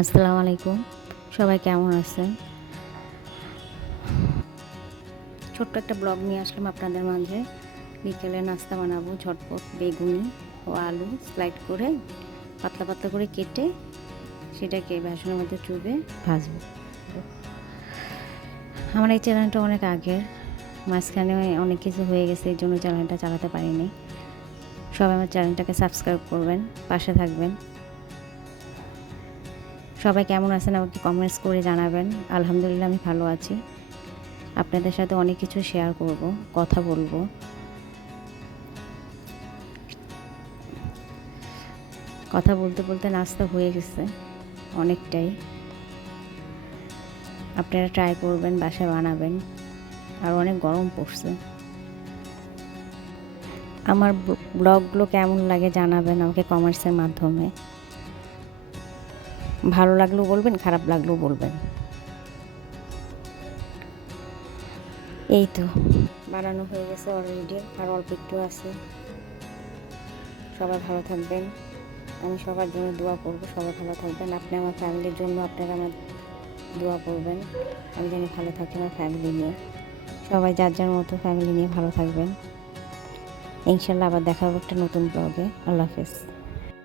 আসসালামু আলাইকুম। সবাই কেমন আছেন? ছোট্ট একটা ব্লগ নিয়ে আসলাম আপনাদের মাঝে। বিকেলে নাস্তা বানাবো, ঝটপট বেগুনি ও আলু স্লাইড করে, পাতলা পাতলা করে কেটে সেটাকে বেসনের মধ্যে চুবে, ভাজবো। আমার এই চ্যানেলটা অনেক আগের, মাঝখানে অনেক কিছু হয়ে গেছে, এই জন্য চ্যানেলটা চালাতে পারিনি। সবাই আমার চ্যানেলটাকে সাবস্ক্রাইব করবেন, পাশে থাকবেন। সবাই কেমন আছেন আমাকে কমেন্টস করে জানাবেন। আলহামদুলিল্লাহ আমি ভালো আছি। আপনাদের সাথে অনেক কিছু শেয়ার করব, কথা বলব। কথা বলতে বলতে নাস্তা হয়ে গেছে, অনেকটাই। আপনারা ট্রাই করবেন, বাসায় বানাবেন। আর অনেক গরম পড়ছে। আমার ব্লগগুলো কেমন লাগে জানাবেন আমাকে কমার্সের মাধ্যমে। ভালো লাগলেও বলবেন, খারাপ লাগলেও বলবেন। এই তো বানানো হয়ে গেছে অলরেডি আর অল্প একটু আছে। সবাই ভালো থাকবেন। আমি সবার জন্য দোয়া করব, সবাই ভালো থাকবেন। আপনি আমার ফ্যামিলির জন্য আপনারা আমার দোয়া করবেন। আমি জানি ভালো থাকি আমার ফ্যামিলি নিয়ে। সবাই যার যার মতো ফ্যামিলি নিয়ে ভালো থাকবেন। ইনশাল্লাহ আবার দেখা হবে একটা নতুন ব্লগে আল্লাহ হাফেজ।